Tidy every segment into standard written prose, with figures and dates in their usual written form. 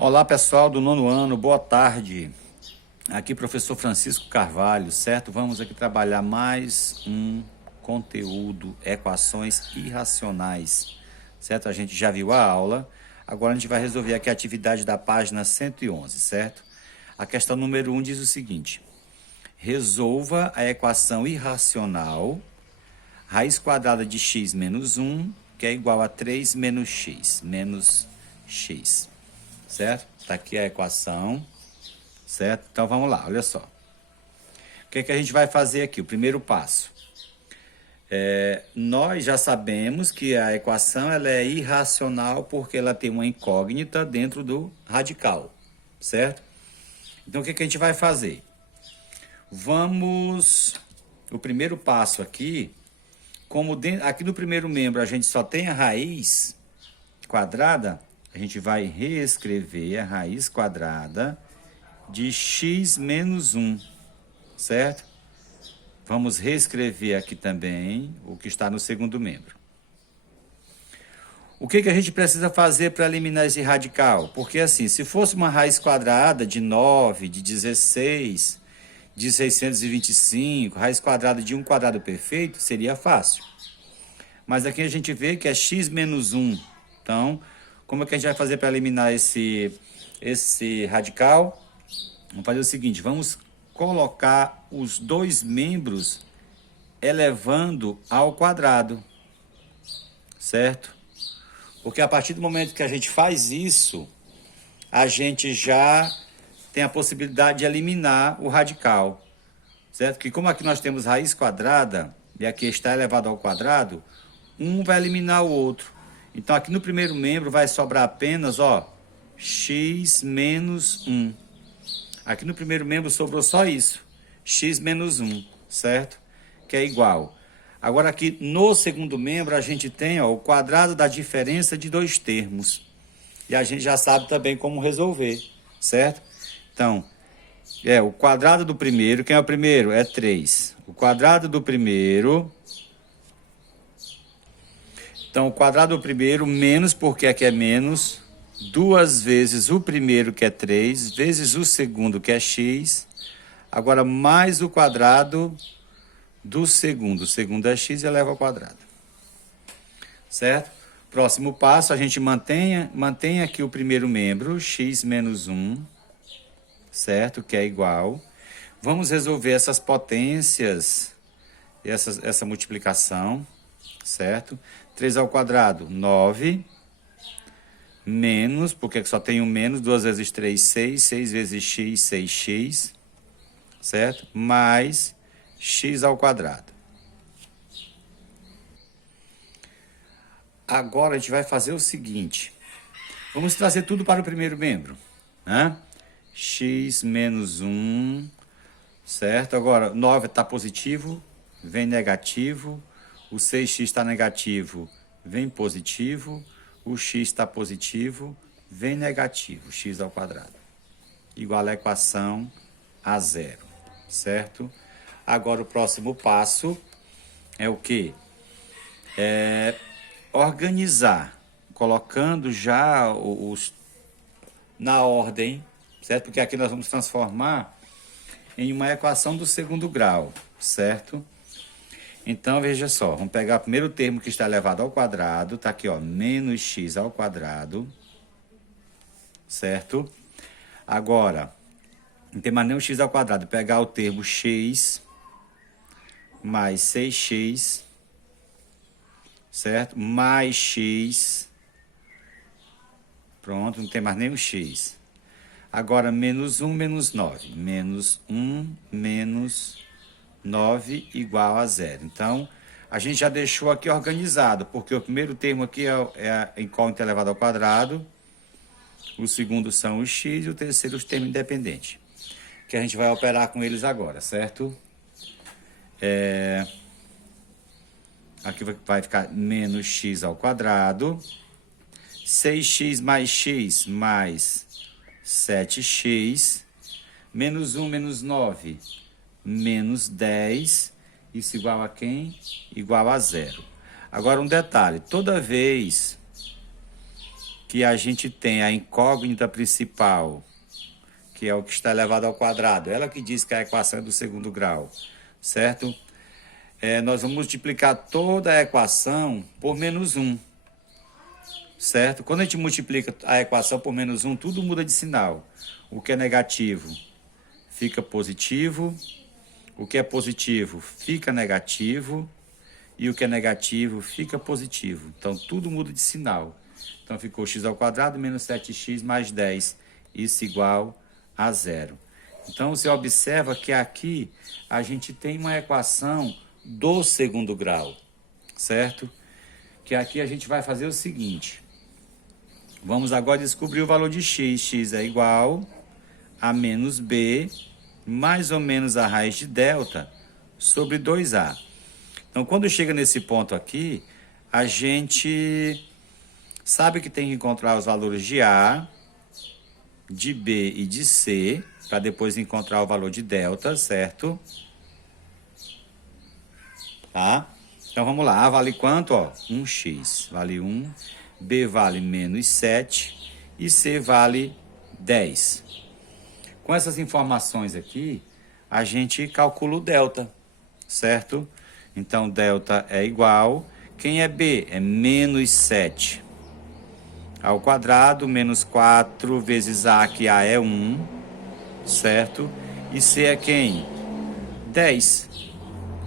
Olá pessoal do nono ano, boa tarde. Aqui professor Francisco Carvalho, certo? Vamos aqui trabalhar mais um conteúdo, equações irracionais, certo? A gente já viu a aula, agora a gente vai resolver aqui a atividade da página 111, certo? A questão número 1 diz o seguinte: resolva a equação irracional raiz quadrada de x menos 1, que é igual a 3 menos x. Certo? Está aqui a equação, certo? Então vamos lá, olha só. O que é que a gente vai fazer aqui? O primeiro passo. Nós já sabemos que a equação ela é irracional porque ela tem uma incógnita dentro do radical, certo? Então o que é que a gente vai fazer? O primeiro passo aqui, aqui no primeiro membro a gente só tem a raiz quadrada, a gente vai reescrever a raiz quadrada de x menos 1, certo? Vamos reescrever aqui também o que está no segundo membro. O que a gente precisa fazer para eliminar esse radical? Porque assim, se fosse uma raiz quadrada de 9, de 16, de 625, raiz quadrada de 1 quadrado perfeito, seria fácil. Mas aqui a gente vê que é x menos 1. Então, como é que a gente vai fazer para eliminar esse radical? Vamos fazer o seguinte, vamos colocar os dois membros elevando ao quadrado, certo? Porque a partir do momento que a gente faz isso, a gente já tem a possibilidade de eliminar o radical, certo? Porque como aqui nós temos raiz quadrada, e aqui está elevado ao quadrado, um vai eliminar o outro. Então, aqui no primeiro membro vai sobrar apenas, x menos 1. Aqui no primeiro membro sobrou só isso, x menos 1, certo? Que é igual. Agora, aqui no segundo membro, a gente tem o quadrado da diferença de dois termos. E a gente já sabe também como resolver, certo? Então, o quadrado do primeiro, quem é o primeiro? É 3. O quadrado do primeiro... Então, o quadrado do primeiro, menos, porque aqui é menos, 2 vezes o primeiro, que é 3, vezes o segundo, que é x, agora mais o quadrado do segundo. O segundo é x e eleva ao quadrado. Certo? Próximo passo, a gente mantém aqui o primeiro membro, x menos 1, certo? Que é igual. Vamos resolver essas potências, essa multiplicação, certo? 3 ao quadrado, 9, menos, porque só tem um menos, 2 vezes 3, 6, 6 vezes x, 6x, certo? Mais x ao quadrado. Agora a gente vai fazer o seguinte, vamos trazer tudo para o primeiro membro, né? X menos 1, certo? Agora, 9 está positivo, vem negativo. O 6x está negativo, vem positivo. O x está positivo, vem negativo, x ao quadrado. Igual a equação a zero, certo? Agora o próximo passo é o quê? Organizar, colocando já na ordem, certo? Porque aqui nós vamos transformar em uma equação do segundo grau, certo? Então, veja só, vamos pegar o primeiro termo que está elevado ao quadrado, está aqui, menos x ao quadrado, certo? Agora, não tem mais nenhum x ao quadrado, pegar o termo x mais 6x, certo? Mais x, pronto, não tem mais nenhum x. Agora, menos 1, menos 9, menos 1, menos 9 igual a zero. Então, a gente já deixou aqui organizado, porque o primeiro termo aqui é a incógnita elevada ao quadrado, o segundo são os x e o terceiro os termos independentes, que a gente vai operar com eles agora, certo? Aqui vai ficar menos x ao quadrado, 6x mais 7x, menos 1 menos 9, menos 10, isso igual a quem? Igual a zero. Agora um detalhe, toda vez que a gente tem a incógnita principal, que é o que está elevado ao quadrado. Ela que diz que a equação é do segundo grau, certo? Nós vamos multiplicar toda a equação por menos 1, certo? Quando a gente multiplica a equação por menos 1, tudo muda de sinal. O que é negativo fica positivo, o que é positivo fica negativo, e o que é negativo fica positivo. Então, tudo muda de sinal. Então, ficou x ao quadrado menos 7x mais 10, isso igual a zero. Então, você observa que aqui a gente tem uma equação do segundo grau, certo? Que aqui a gente vai fazer o seguinte. Vamos agora descobrir o valor de x. X é igual a menos b, mais ou menos a raiz de delta, sobre 2a. Então, quando chega nesse ponto aqui, a gente sabe que tem que encontrar os valores de A, de B e de C, para depois encontrar o valor de delta, certo? Tá? Então, vamos lá. A vale quanto? Ó, 1x vale 1, B vale menos 7 e C vale 10. Com essas informações aqui, a gente calcula o delta, certo? Então, delta é igual. Quem é B? É menos 7 ao quadrado, menos 4 vezes A, que A é 1, certo? E C é quem? 10,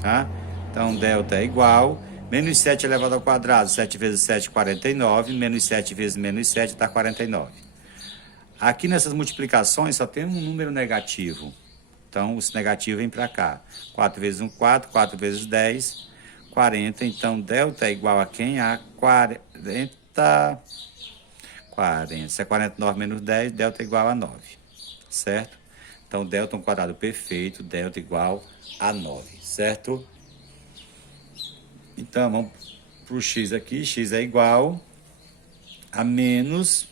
tá? Então, delta é igual. Menos 7 elevado ao quadrado, 7 vezes 7, 49. Menos 7 vezes menos 7 dá 49. Aqui nessas multiplicações só tem um número negativo. Então, esse negativo vem para cá. 4 vezes 1, 4. 4 vezes 10, 40. Então, delta é igual a quem? A 40. 40. Se é 49 menos 10, delta é igual a 9. Certo? Então, delta é um quadrado perfeito. Delta é igual a 9. Certo? Então, vamos para o x aqui. X é igual a menos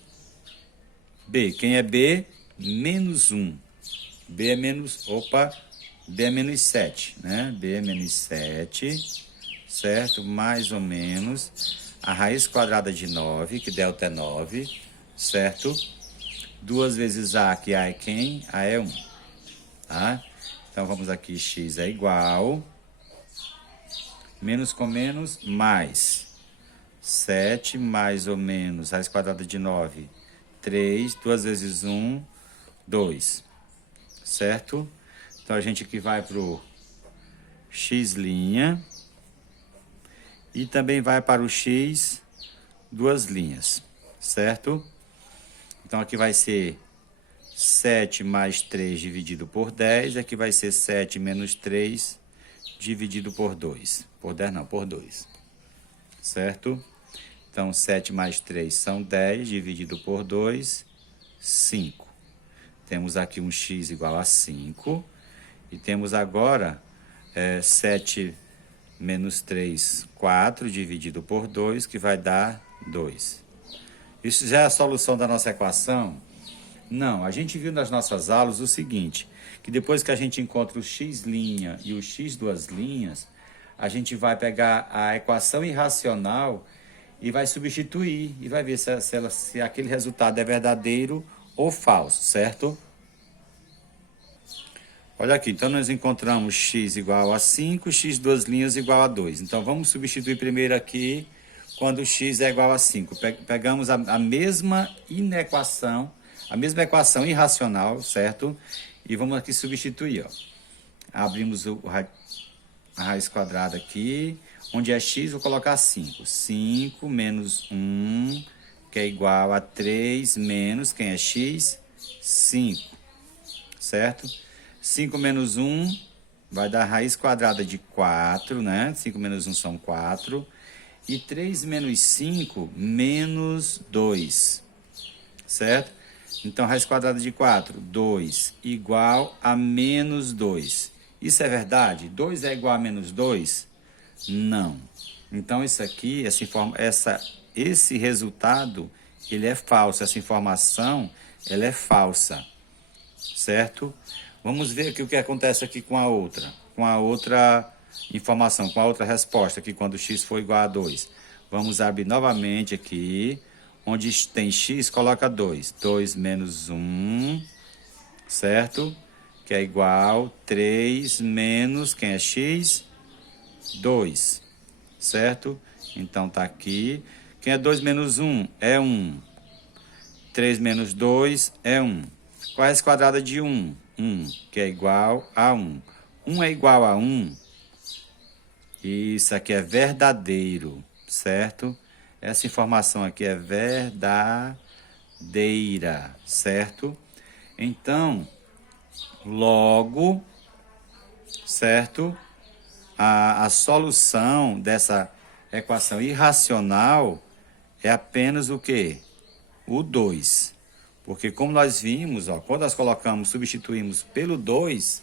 b. Quem é b? Menos 1. B é menos 7, né? B é menos 7, certo? Mais ou menos a raiz quadrada de 9, que delta é 9, certo? 2 vezes A, que A é quem? A é 1, tá? Então, vamos aqui, x é igual, menos com menos, mais 7, mais ou menos, raiz quadrada de 9, 3, 2 vezes 1, 2. Certo? Então, a gente aqui vai para o x' e também vai para o x duas linhas, certo? Então, aqui vai ser 7 mais 3 dividido por 10, aqui vai ser 7 menos 3 dividido por 2. Por 10 não, por 2, certo? Então, 7 mais 3 são 10, dividido por 2, 5. Temos aqui um x igual a 5. E temos agora 7 menos 3, 4, dividido por 2, que vai dar 2. Isso já é a solução da nossa equação? Não, a gente viu nas nossas aulas o seguinte, que depois que a gente encontra o x' e o x duas linhas, a gente vai pegar a equação irracional e vai substituir, e vai ver se aquele resultado é verdadeiro ou falso, certo? Olha aqui, então nós encontramos x igual a 5, x duas linhas igual a 2. Então, vamos substituir primeiro aqui, quando x é igual a 5. Pegamos a mesma inequação, a mesma equação irracional, certo? E vamos aqui substituir, ó. Abrimos a raiz quadrada aqui, onde é x, vou colocar 5. 5 menos 1, que é igual a 3 menos, quem é x? 5, certo? 5 menos 1 vai dar raiz quadrada de 4, né? 5 menos 1 são 4. E 3 menos 5, menos 2, certo? Então, raiz quadrada de 4, 2, igual a menos 2. Isso é verdade? 2 é igual a menos 2? Não. Então, isso aqui, esse resultado, ele é falso. Essa informação, ela é falsa, certo? Vamos ver aqui o que acontece aqui com a outra informação, com a outra resposta, aqui quando x for igual a 2. Vamos abrir novamente aqui, onde tem x, coloca 2. 2 menos 1, certo? Que é igual 3 menos, quem é x? 2, certo? Então, tá aqui. Quem é 2 menos 1? É 1. 3 menos 2 é 1. Qual é a raiz quadrada de 1? 1, que é igual a 1. 1 é igual a 1. Isso aqui é verdadeiro, certo? Essa informação aqui é verdadeira, certo? Então, logo, certo? A solução dessa equação irracional é apenas o quê? O 2. Porque como nós vimos, ó, quando nós colocamos, substituímos pelo 2,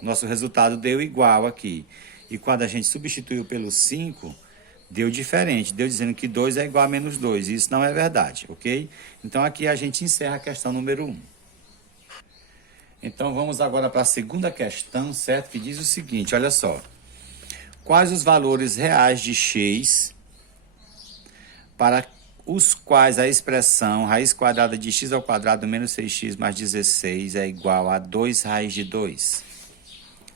nosso resultado deu igual aqui. E quando a gente substituiu pelo 5, deu diferente. Deu dizendo que 2 é igual a menos 2. Isso não é verdade, ok? Então aqui a gente encerra a questão número 1. Então vamos agora para a segunda questão, certo? Que diz o seguinte, olha só. Quais os valores reais de x para os quais a expressão raiz quadrada de x ao quadrado menos 6x mais 16 é igual a 2 raiz de 2?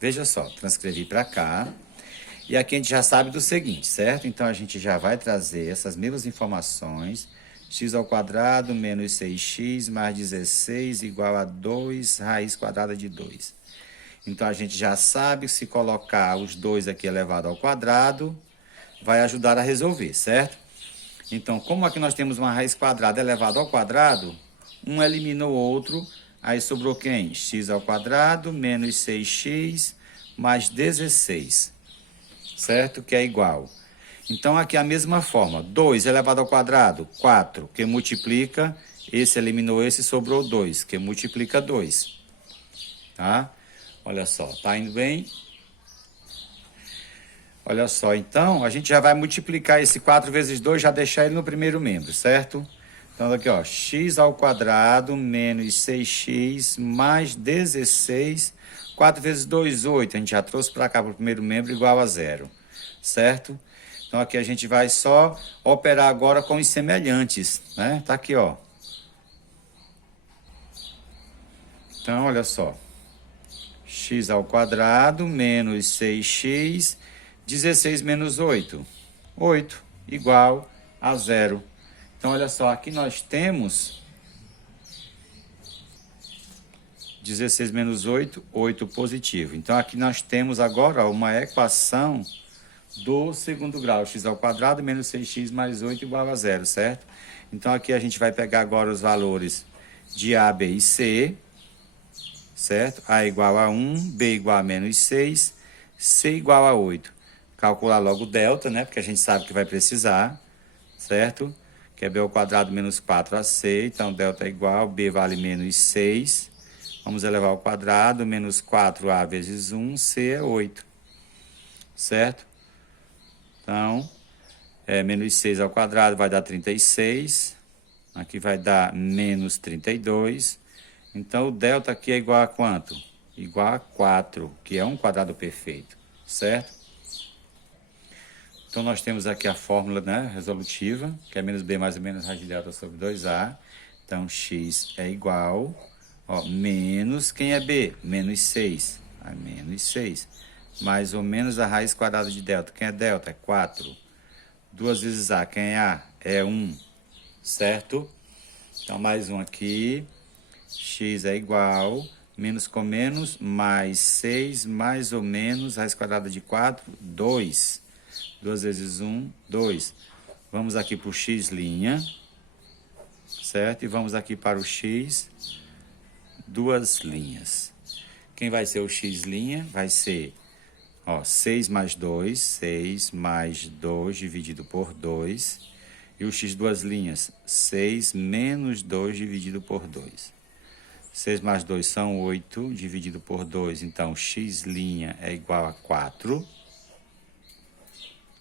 Veja só, transcrevi para cá. E aqui a gente já sabe do seguinte, certo? Então a gente já vai trazer essas mesmas informações. X ao quadrado menos 6x mais 16 igual a 2 raiz quadrada de 2. Então a gente já sabe que se colocar os 2 aqui elevado ao quadrado, vai ajudar a resolver, certo? Então, como aqui nós temos uma raiz quadrada elevada ao quadrado, um elimina o outro, aí sobrou quem? X ao quadrado menos 6x mais 16, certo? Que é igual. Então, aqui é a mesma forma. 2 elevado ao quadrado, 4, que multiplica, esse eliminou esse, sobrou 2, que multiplica 2. Tá? Olha só, tá indo bem? Olha só, então, a gente já vai multiplicar esse 4 vezes 2, já deixar ele no primeiro membro, certo? Então, aqui, ó, x ao quadrado menos 6x mais 16, 4 vezes 2, 8. A gente já trouxe para cá para o primeiro membro igual a 0, certo? Então, aqui a gente vai só operar agora com os semelhantes, né? Tá aqui, ó. Então, olha só. X ao quadrado menos 6x, 16 menos 8. 8 igual a 0. Então, olha só, aqui nós temos 16 menos 8, 8 positivo. Então, aqui nós temos agora ó, uma equação do segundo grau. X ao quadrado menos 6x mais 8 igual a 0, certo? Então, aqui a gente vai pegar agora os valores de A, B e C, certo? A igual a 1, B igual a menos 6, C igual a 8. Calcular logo o delta, né? Porque a gente sabe que vai precisar, certo? Que é B ao quadrado menos 4AC. Então, delta é igual, B vale menos 6. Vamos elevar ao quadrado, menos 4A vezes 1, C é 8. Certo? Então, menos 6 ao quadrado vai dar 36. Aqui vai dar menos 32. Então, o delta aqui é igual a quanto? Igual a 4, que é um quadrado perfeito, certo? Então, nós temos aqui a fórmula, né, resolutiva, que é menos b mais ou menos raiz de delta sobre 2a. Então, x é igual, ó, menos, quem é b? Menos 6. Menos 6. Mais ou menos a raiz quadrada de delta. Quem é delta? É 4. 2 vezes a, quem é a? É 1, certo? Então, mais um aqui. X é igual, menos com menos, mais 6, mais ou menos, raiz quadrada de 4, 2. 2 vezes 1, 2. Vamos aqui para o x', certo? E vamos aqui para o x, duas linhas. Quem vai ser o x'? Vai ser, ó, 6 mais 2, 6 mais 2 dividido por 2. E o x duas linhas, 6 menos 2 dividido por 2. 6 mais 2 são 8, dividido por 2, então x' é igual a 4,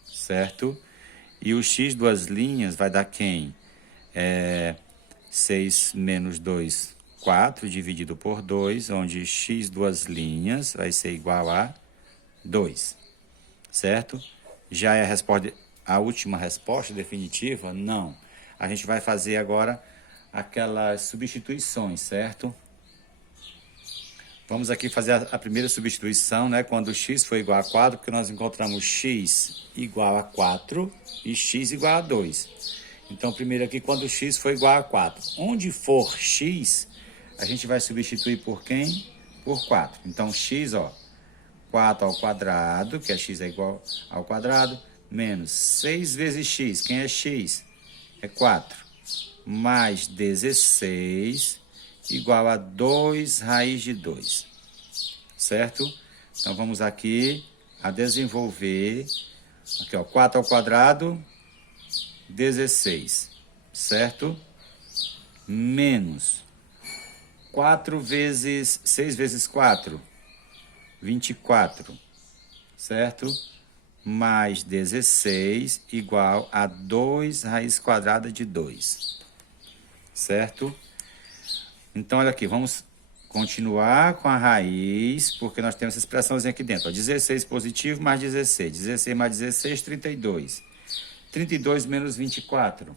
certo? E o x duas linhas vai dar quem? 6 menos 2, 4, dividido por 2, onde x duas linhas vai ser igual a 2, certo? Já é a última resposta definitiva? Não. a gente vai fazer agora aquelas substituições, certo? Vamos aqui fazer a primeira substituição, né? Quando x for igual a 4, porque nós encontramos x igual a 4 e x igual a 2. Então, primeiro aqui, quando x for igual a 4. Onde for x, a gente vai substituir por quem? Por 4. Então, x, ó, 4 ao quadrado, que é x é igual ao quadrado, menos 6 vezes x. Quem é x? É 4. Mais 16 igual a 2 raiz de 2. Certo? Então, vamos aqui a desenvolver. Aqui, ó, 4 ao quadrado, 16. Certo? Menos 4 vezes 6 vezes 4, 24. Certo? Mais 16 igual a 2 raiz quadrada de 2. Certo? Então, olha aqui, vamos continuar com a raiz, porque nós temos essa expressãozinha aqui dentro. Ó, 16 positivo mais 16. 16 mais 16, 32. 32 menos 24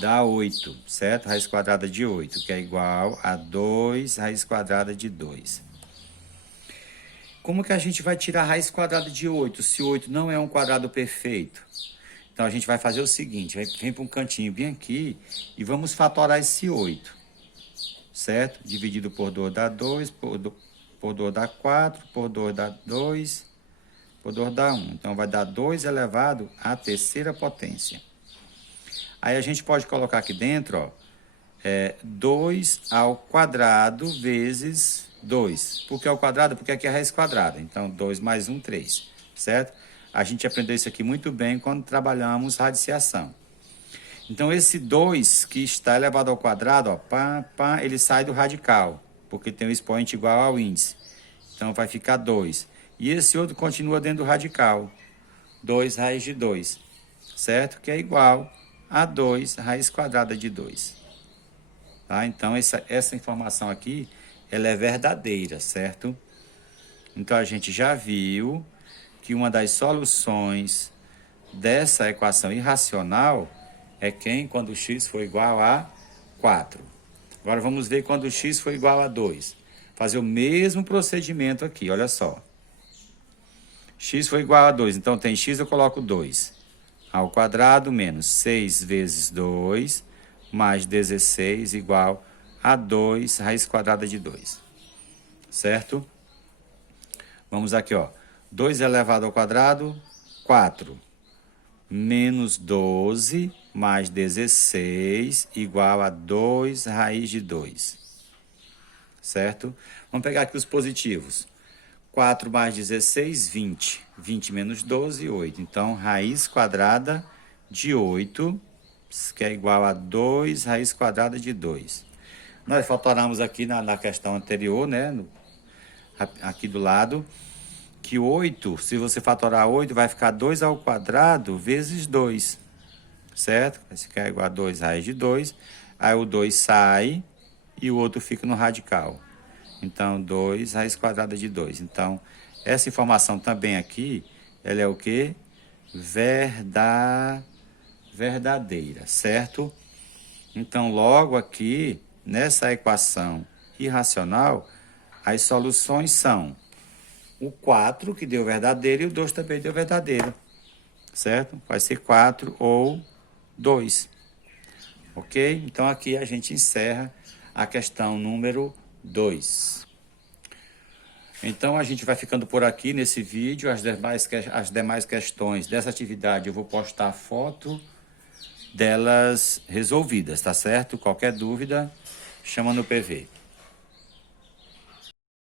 dá 8, certo? Raiz quadrada de 8, que é igual a 2 raiz quadrada de 2. Como que a gente vai tirar a raiz quadrada de 8, se 8 não é um quadrado perfeito? Então, a gente vai fazer o seguinte, vem para um cantinho bem aqui e vamos fatorar esse 8, certo? Dividido por 2 dá 2, por 2 dá 4, por 2 dá 2, por 2 dá 1. Então, vai dar 2 elevado à terceira potência. Aí, a gente pode colocar aqui dentro, ó, 2 ao quadrado vezes 2. Por que ao quadrado? Porque aqui é a raiz quadrada. Então, 2 mais 1, 3, certo? A gente aprendeu isso aqui muito bem quando trabalhamos radiciação. Então, esse 2 que está elevado ao quadrado, ó, ele sai do radical, porque tem um expoente igual ao índice. Então, vai ficar 2. E esse outro continua dentro do radical, 2 raiz de 2, certo? Que é igual a 2 raiz quadrada de 2. Tá? Então, essa informação aqui, ela é verdadeira, certo? Então, a gente já viu que uma das soluções dessa equação irracional é quando x for igual a 4. Agora vamos ver quando x for igual a 2. Fazer o mesmo procedimento aqui, olha só. X for igual a 2, então tem x, eu coloco 2 ao quadrado menos 6 vezes 2 mais 16 igual a 2 raiz quadrada de 2. Certo? Vamos aqui, ó. 2 elevado ao quadrado, 4. Menos 12 mais 16 igual a 2 raiz de 2. Certo? Vamos pegar aqui os positivos. 4 mais 16, 20. 20 menos 12, 8. Então, raiz quadrada de 8, que é igual a 2 raiz quadrada de 2. Nós fatoramos aqui na questão anterior, né? Aqui do lado, que 8, se você fatorar 8, vai ficar 2 ao quadrado vezes 2, certo? Vai ficar igual a 2 raiz de 2, aí o 2 sai e o outro fica no radical. Então, 2 raiz quadrada de 2. Então, essa informação também aqui, ela é o quê? Verdadeira, certo? Então, logo aqui, nessa equação irracional, as soluções são o 4, que deu verdadeiro, e o 2 também deu verdadeiro, certo? Vai ser 4 ou 2, ok? Então, aqui a gente encerra a questão número 2. Então, a gente vai ficando por aqui nesse vídeo. As demais questões dessa atividade eu vou postar foto delas resolvidas, tá certo? Qualquer dúvida, chama no PV.